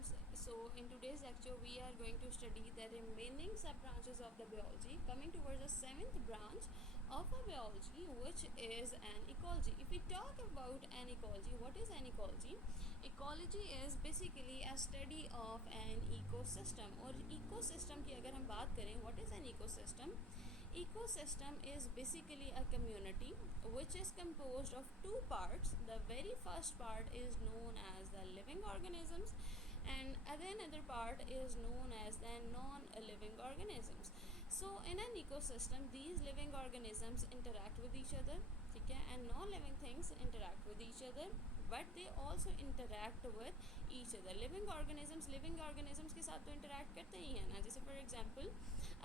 students, so in today's lecture we are going to study the remaining sub branches of the biology, coming towards the seventh branch of a biology, which is an ecology. If we talk about an ecology, what is an ecology? Ecology is basically a study of an ecosystem. और ecosystem की अगर हम बात करें, what is an ecosystem? Ecosystem is basically a community which is composed of two parts. The very first part is known as the living organisms, and another part is known as the non-living organisms. So in an ecosystem, these living organisms interact with each other, ठीक है, and non-living things interact with each other, but they also interact with each other. Living organisms के साथ तो interact करते ही हैं ना. जैसे for example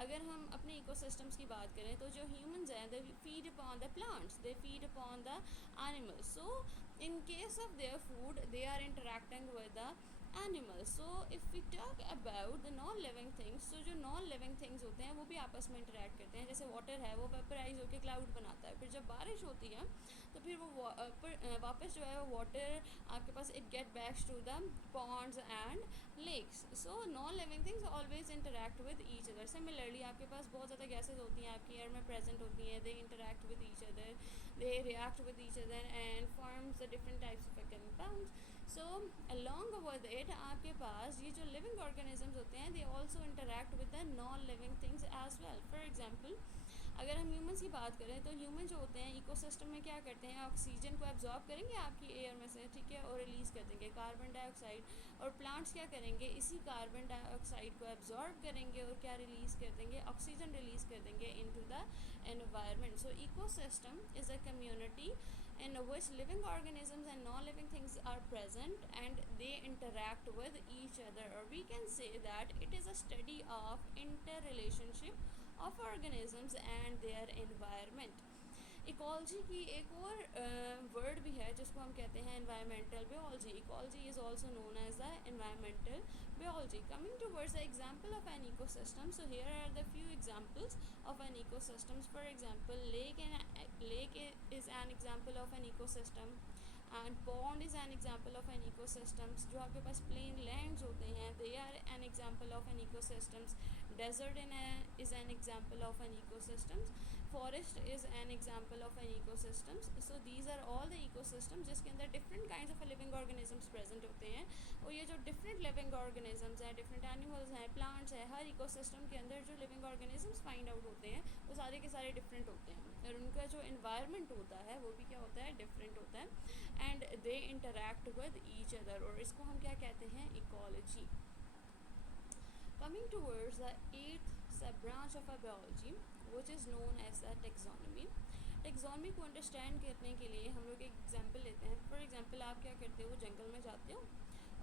अगर हम अपने इकोसिस्टम्स की बात करें तो जो ह्यूमंस हैं, they feed upon the plants, they feed upon the animals. So in case of their food, they are interacting with the animals. So if we talk about the non living things, so जो non living things होते हैं वो भी आपस में interact करते हैं. जैसे वाटर है वो वेपराइज होकर क्लाउड बनाता है, फिर जब बारिश होती है तो फिर वो वापस जो है वो वाटर आपके पास it get backs to the ponds and lakes. So non living things always interact with each other. Similarly आपके पास बहुत ज़्यादा गैसेज होती हैं, आपकी एयर में प्रेजेंट होती हैं, they interact with each other, they react with each other and forms the different types of compounds. So along with it आपके पास ये जो living organisms होते हैं, they also interact with the non living things as well. For example, अगर हम humans की बात करें तो ह्यूमन जो होते हैं इकोसिस्टम में क्या करते हैं, ऑक्सीजन को एब्जॉर्ब करेंगे आपकी एयर में से, ठीक है, और रिलीज़ कर देंगे कार्बन डाइऑक्साइड. और प्लांट्स क्या करेंगे, इसी कार्बन डाइऑक्साइड को एब्जॉर्ब करेंगे और क्या रिलीज़ कर देंगे, ऑक्सीजन रिलीज़ कर देंगे into the environment. So ecosystem is a community in which living organisms and non-living things are present and they interact with each other, or we can say that it is a study of interrelationship of organisms and their environment. Ecology की एक और word भी है जिसको हम कहते हैं environmental biology. Ecology is also known as the environmental biology. Coming towards the example of an ecosystem, so here are the few examples of an ecosystem. For example, lake is an example of an ecosystem, and pond is an example of an ecosystem. जो आपके पास plain lands होते हैं, they are an example of an ecosystem. Desert is an example of an ecosystem. Forest is an example of an ecosystem. So these are all the ecosystems जिसके अंदर different kinds of living organisms present होते हैं. और ये जो different living organisms हैं, different animals हैं, plants हैं, हर ecosystem के अंदर जो living organisms find out होते हैं वो सारे के सारे different होते हैं, और उनका जो environment होता है वो भी क्या होता है, different होता है, and they interact with each other, और इसको हम क्या कहते हैं, ecology. Coming towards the eighth sub branch of a biology, which is known as the taxonomy. Taxonomy को अंडरस्टैंड करने के लिए हम लोग एक एग्जांपल लेते हैं. फॉर एग्जांपल आप क्या करते हो, जंगल में जाते हो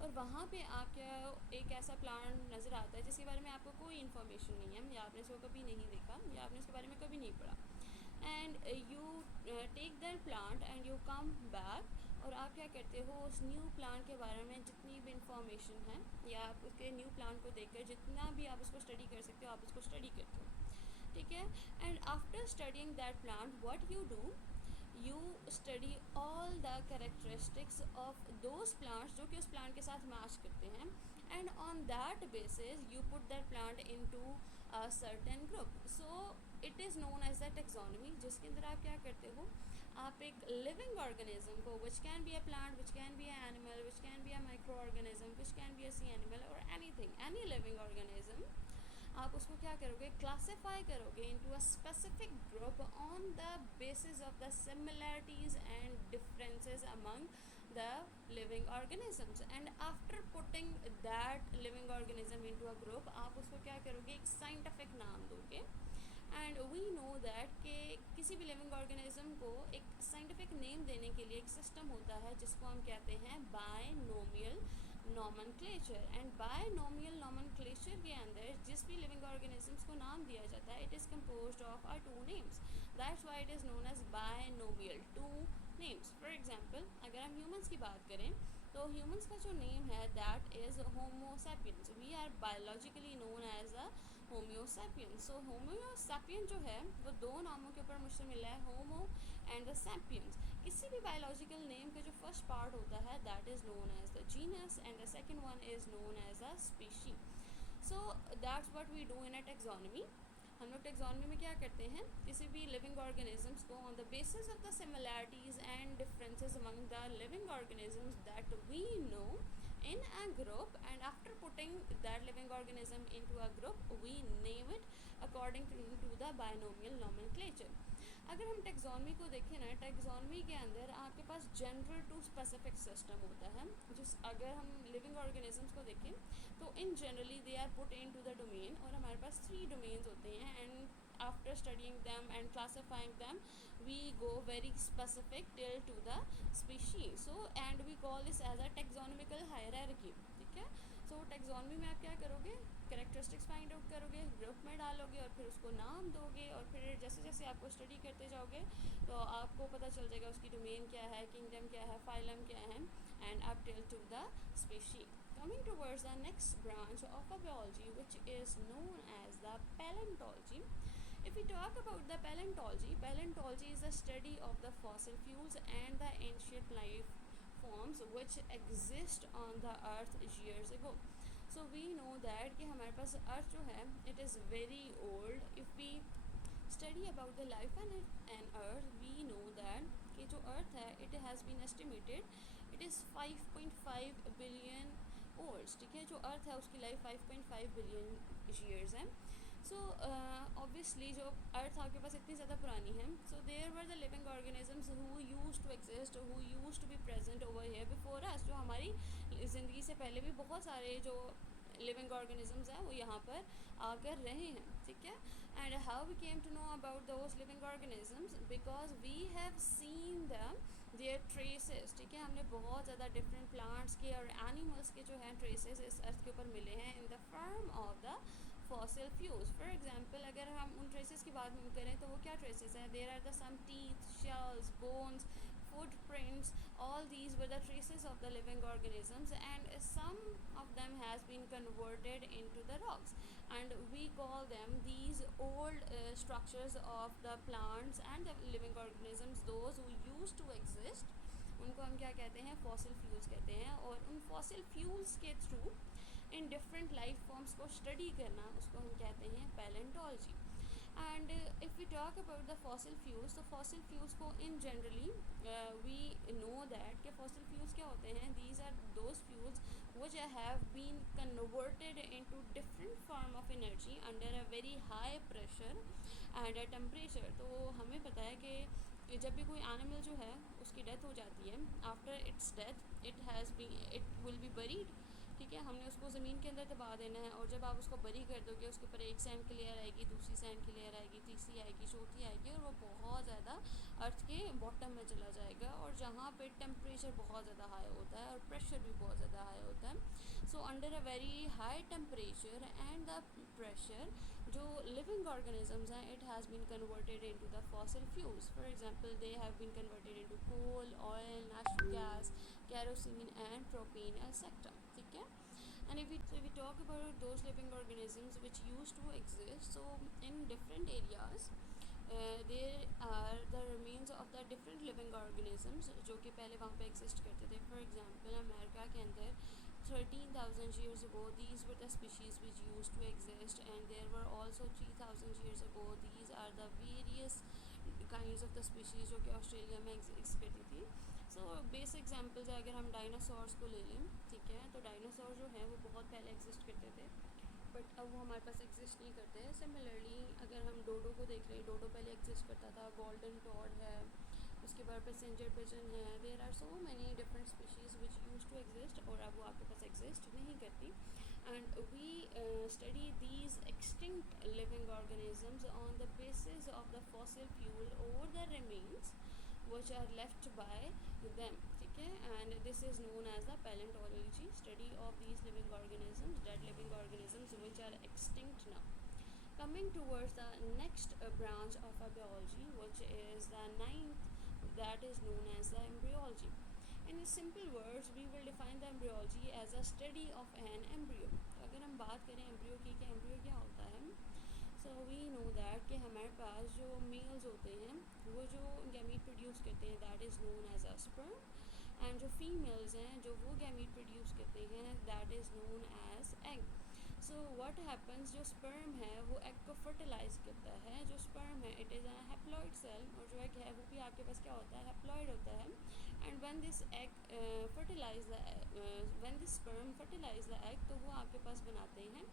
और वहाँ पे आप क्या एक ऐसा प्लांट नज़र आता है जिसके बारे में आपको कोई इन्फॉर्मेशन नहीं है, या आपने इसको कभी नहीं देखा, या आपने इसके बारे में कभी नहीं पढ़ा, and you take that plant and you come back, और आप क्या करते हो, उस न्यू प्लांट के बारे में जितनी भी इंफॉर्मेशन है, या आप उसके न्यू प्लांट को देखकर जितना भी आप उसको स्टडी कर सकते हो आप उसको स्टडी करते हो, ठीक है. And after studying that plant what you do, you study all the characteristics of those plants जो कि उस प्लांट के साथ मैच करते हैं, and on that basis you put that plant into a certain group. So it is known as the taxonomy, जिसके अंदर आप क्या करते हो, आप एक लिविंग ऑर्गेनिज्म को, which can be a plant, which can be a animal, which can be a micro organism, which can be a sea animal, और एनीथिंग, एनी लिविंग ऑर्गेनिज्म, आप उसको क्या करोगे, क्लासीफाई करोगे into a specific group on the basis of the similarities and differences among the living organisms. And after putting that living organism into a group, आप उसको क्या करोगे, एक साइंटिफिक नाम दोगे. एंड वी नो दैट कि किसी भी लिविंग ऑर्गेनिज्म को एक साइंटिफिक नेम देने के लिए एक सिस्टम होता है जिसको हम कहते हैं binomial nomenclature. And binomial nomenclature के अंदर जिस भी लिविंग ऑर्गेनिजम्स को नाम दिया जाता है, it is composed of are two names. That's why it is known as binomial, two names. For example अगर हम ह्यूमन्स की बात करें तो ह्यूमन्स का जो नेम है that is homo sapiens. We are biologically known as a homo sapien. So homo sapien जो है वो दो नामों के ऊपर मुझसे मिला है, होमो एंड द सैपियंस. किसी भी बायोलॉजिकल नेम के जो फर्स्ट पार्ट होता है that is known as the genus and the second one is known as a species. So that's what we do in a taxonomy. हम लोग टेक्सोनमी में क्या करते हैं, किसी भी लिविंग ऑर्गेनिजम्स को on the basis of the similarities and differences among the living organisms that we know in a group, and after putting that living organism into a group we name it according to the binomial nomenclature. अगर हम taxonomy को देखें ना, taxonomy के अंदर आपके पास general to specific system होता है. जिस अगर हम लिविंग ऑर्गेनिजम्स को देखें तो in generally they are put into the domain, और हमारे पास 3 डोमेन्स होते हैं. And after studying them and classifying them we go very specific till to the species. So and we call this as a taxonomical hierarchy. ठीक है. सो taxonomy में आप क्या करोगे, कैरेक्टरिस्टिक्स फाइंड आउट करोगे, ग्रुप में डालोगे और फिर उसको नाम दोगे, और फिर जैसे जैसे आपको स्टडी करते जाओगे तो आपको पता चल जाएगा उसकी डोमेन क्या है, किंगडम क्या है, फाइलम क्या है, and up till two the species. Coming towards the next branch of a biology which is known as the paleontology. If we talk about the paleontology is the study of the fossil fuels and the ancient life forms which exist on the earth years ago. So we know that कि हमारे पास अर्थ जो है it is very old. If we study about the life and earth we know that कि जो अर्थ है it has been estimated it is 5.5 billion old. ठीक है. जो अर्थ है उसकी लाइफ 5.5 बिलियन ईयर्स है. सो ऑब्वियसली जो अर्थ आपके पास इतनी ज़्यादा पुरानी है, so there were the living organisms who used to exist, who used to be present over here before us. जो हमारी ज़िंदगी से पहले भी बहुत सारे जो लिविंग ऑर्गेनिजम्स हैं वो यहाँ पर आकर रहे हैं. ठीक है. And how we came to know about those living organisms, because we have seen their traces. ठीक है. हमने बहुत ज़्यादा डिफरेंट प्लांट्स के और एनिमल्स के जो हैं ट्रेसेस इस अर्थ के ऊपर मिले हैं in the form of the fossil fuels. For example अगर हम उन ट्रेसेस की बात करें तो वो क्या ट्रेसेस हैं, there are the some teeth, shells, bones, footprints. All these were the traces of the living organisms, and some of them has been converted into the rocks, and we call them these old structures of the plants and the living organisms, those who used to exist. उनको हम क्या कहते हैं, fossil fuels कहते हैं. और उन fossil fuels के through in different life forms को स्टडी करना उसको हम कहते हैं palaeontology. And if we talk about the fossil fuels, तो फॉसिल फ्यूल्स को in generally we know that कि फॉसिल फ्यूल्स क्या होते हैं, these are those fuels which have been converted into different form of energy under a very high pressure and a temperature. तो हमें पता है कि जब भी कोई एनिमल जो है उसकी डेथ हो जाती है, after it's death it will B buried. ठीक है. हमने उसको ज़मीन के अंदर दबा देना है, और जब आप उसको बरी कर दोगे उसके ऊपर एक सैंड की लेयर आएगी, दूसरी सैंड की लेयर आएगी, तीसरी आएगी, चौथी आएगी, और वो बहुत ज़्यादा अर्थ के बॉटम में चला जाएगा, और जहाँ पे टेम्परेचर बहुत ज़्यादा हाई होता है और प्रेशर भी बहुत ज़्यादा हाई होता है. So under a very high temperature and the pressure जो लिविंग ऑर्गेनिजम्स हैं it has been converted into the fossil fuels. For example they have been converted into coal, oil, natural gas, kerosene and propane etc. ठीक है. And if we talk about those living organisms which used to exist, so in different areas there are the remains of the different living organisms जो कि पहले वहाँ पे exist करते थे. For example America के अंदर 13,000 years ago these were the species which used to exist, and there were also 3,000 years ago these are the various kinds of the species जो कि ऑस्ट्रेलिया में exist करती थी. सो बेसिक एग्जांपल्स है, अगर हम डायनासोर्स को ले लें. ठीक है. तो डायनासोर जो है वो बहुत पहले एग्जिस्ट करते थे, बट अब वो हमारे पास एग्जिस्ट नहीं करते हैं. सिमिलरली अगर हम डोडो को देख लें, डोडो पहले एग्जिस्ट करता था, गोल्डन टॉड है, उसके बाद पैसेंजर पिजन है. There are so many different species which use to exist, और अब वो आपके पास एग्जिस्ट नहीं करती. And we study these extinct living organisms on the basis of the fossil fuel और the remains which are left by them. ठीक है. and this is known as the paleontology, study of these living organisms, dead living organisms which are extinct now. Coming towards the next branch of our biology which is the ninth, that is known as the embryology. In simple words we will define the embryology as a study of an embryo. तो अगर हम बात करें embryo की कि embryo क्या होता है, सो वी नो दैट कि हमारे पास जो मेल्स होते हैं वो जो गैमीट प्रोड्यूस करते हैं that is known as a sperm, and जो फीमेल्स हैं जो वो गैमीट प्रोड्यूस करते हैं that is known as egg. So what happens, जो स्पर्म है वो एग को फर्टिलाइज करता है। जो स्पर्म है it is an haploid cell, और जो एग है वो भी आपके पास क्या होता है, हैप्लॉइड होता है। And when this egg fertilize the when this sperm fertilize the egg, तो वो आपके पास बनाते हैं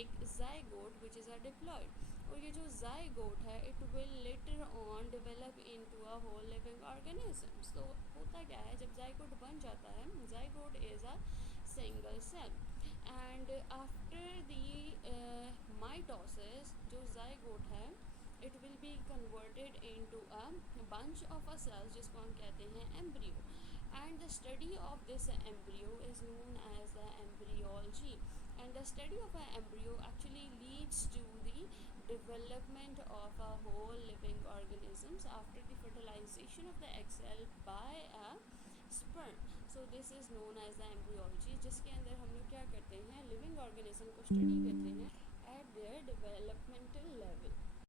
एक zygote which is a diploid. और ये जो ज़ाइगोट है it will later on develop into a whole living organism. तो होता क्या है, जब ज़ाइगोट बन जाता है, zygote is a single cell, and after the mitosis जो ज़ाइगोट है it will be converted into a bunch of a cells जिसको हम कहते हैं embryo, and the study of this embryo is known as the embryology, and the study of an embryo actually leads to the development of a whole living organisms after the fertilization of the egg cell by a sperm. So this is known as the embryology, जिसके अंदर हम लोग क्या करते हैं, living organism को study करते हैं at their developmental level.